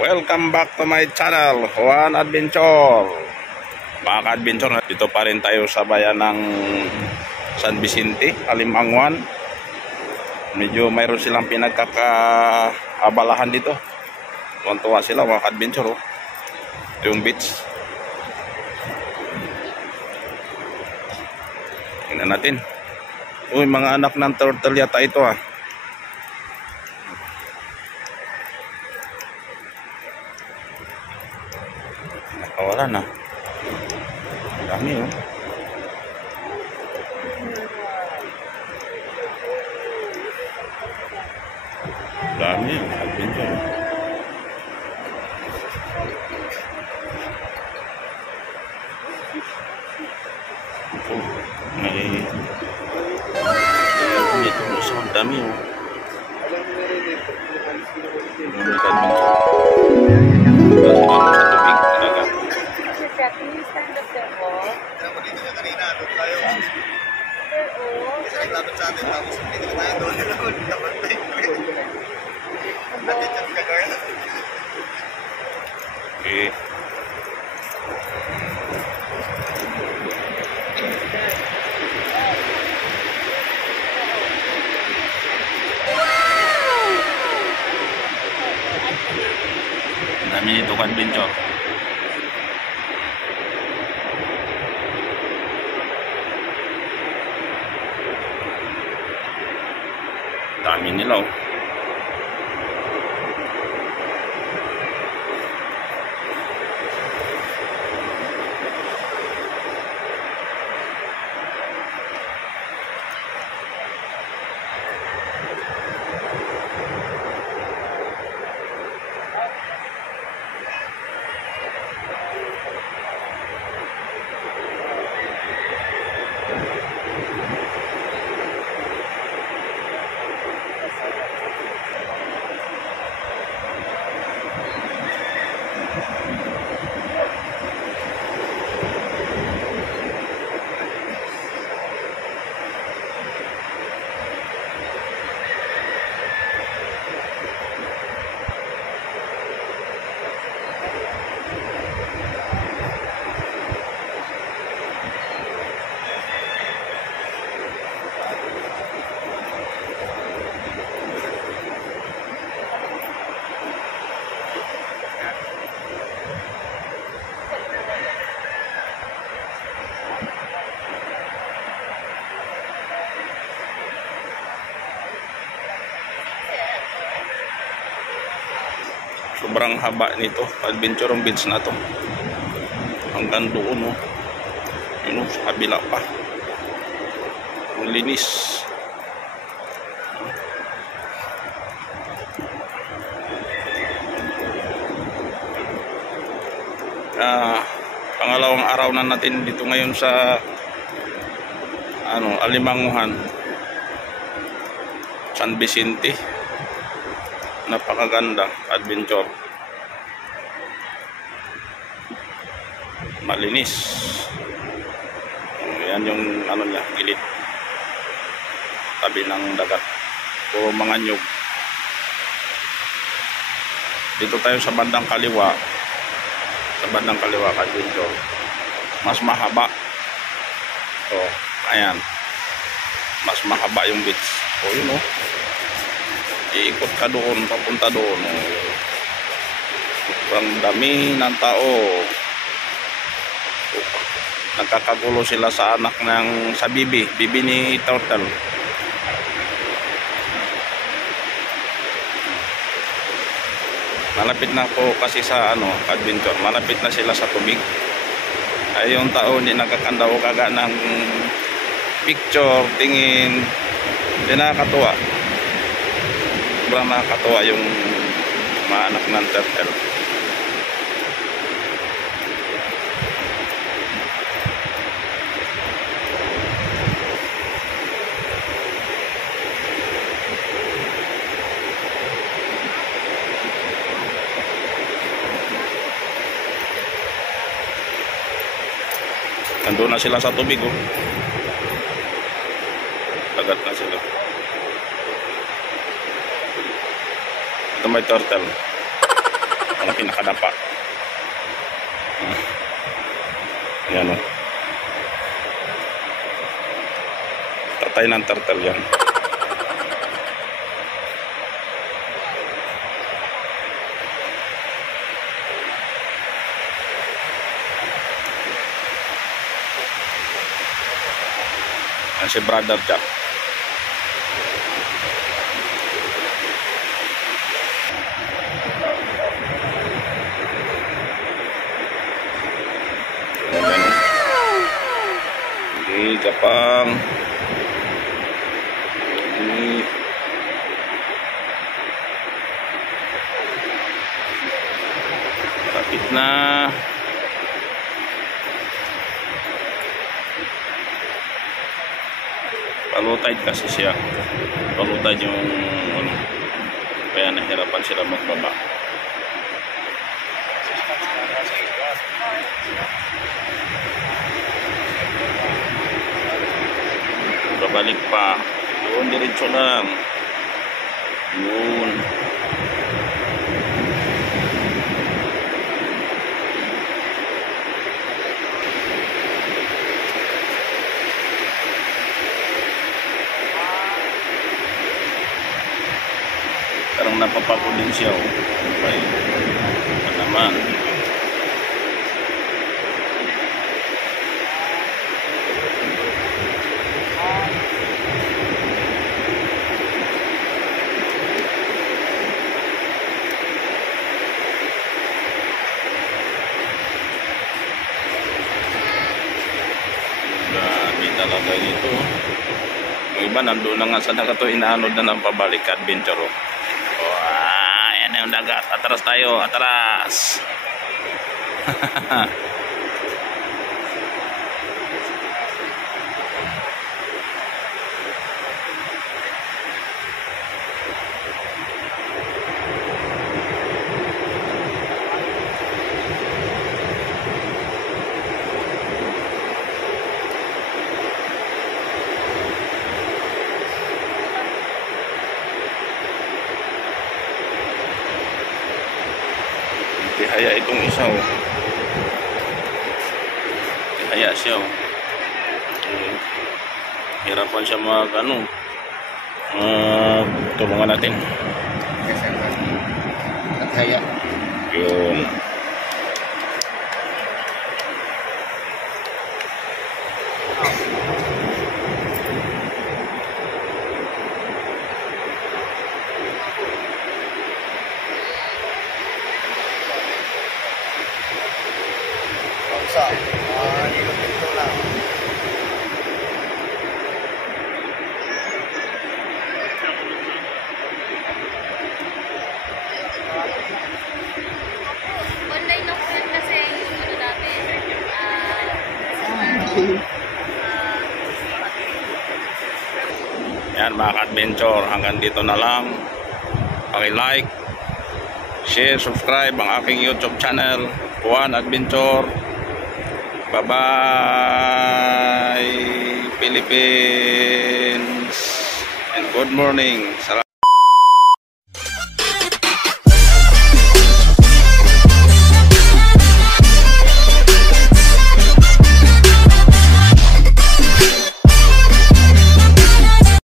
Welcome back to my channel, Juan Adventure. Mga ka-adventure, dito pa rin tayo sa bayan ng San Vicente, Alimanguan. Medyo mayroon silang pinagkakaabalahan dito. Tuwan-tuwa sila mga ka-adventure. Ito yung beach. Tingnan natin. Uy, mga anak ng turtle yata ito ah. Nakawala na. Dami oh. Dami oh, adventure. Ito, may ito sa dami oh. Okay. Dami nito ka-adventure. Dami nila oh. Sobrang haba nito, adventure ang beach na to. Hanggang doon oh. Yun oh, sa kabila pa. Ang linis. Pangalawang araw na natin dito ngayon sa Alimanguan, San Vicente. Napakaganda adventure. Malinis. Yan yung niya, gilid. Tabi ng dagat. Puro mga nyug. Dito tayo sa bandang kaliwa. Sa bandang kaliwa adventure. Mas mahaba. So, ayan. Mas mahaba yung beach. O yun oh. Iikot ka doon, papunta doon. Ang dami ng tao. Nagkakagulo sila sa anak sa bibi ni turtle. Malapit na po kasi sa adventure. Malapit na sila sa tubig. Ay yung tao hindi nagkakandaw kaga ng picture, tingin. Hindi nakakatuwa. Sobrang nakakatuwa yung mga anak ng turtle. Nandun na sila sa tubig oh. Dagat na sila. Ito may turtle. Mga pinakadapa. Yan o. Tatay ng turtle yan. Yan si Brother Jack. Ini gapang. Ini rapit na. Palutay kasi siya. Palutay yung ano. Kaya nahirapan sila magbaba. Babalik pa. Doon, diretso lang. Yun. Parang napapagod din siya. Okay. Ano naman. Grabe talaga dito. Yung iba nandun na nga sa dagat, inaanod na ng pabalik adventure. Ayan yung dagat. Atras tayo, atras. Kaya itong isa oh. Kaya siya oh. Hirapan siya mag ano. Tulungan natin. At kaya. Yun. Ito lang. Online lang po kasi yung ano namin. Yan mga ka-adventure, hanggang dito na lang. Paki-like, share, subscribe ang aking YouTube channel, Juan Adventure. Bye-bye Philippines and good morning. Salamat.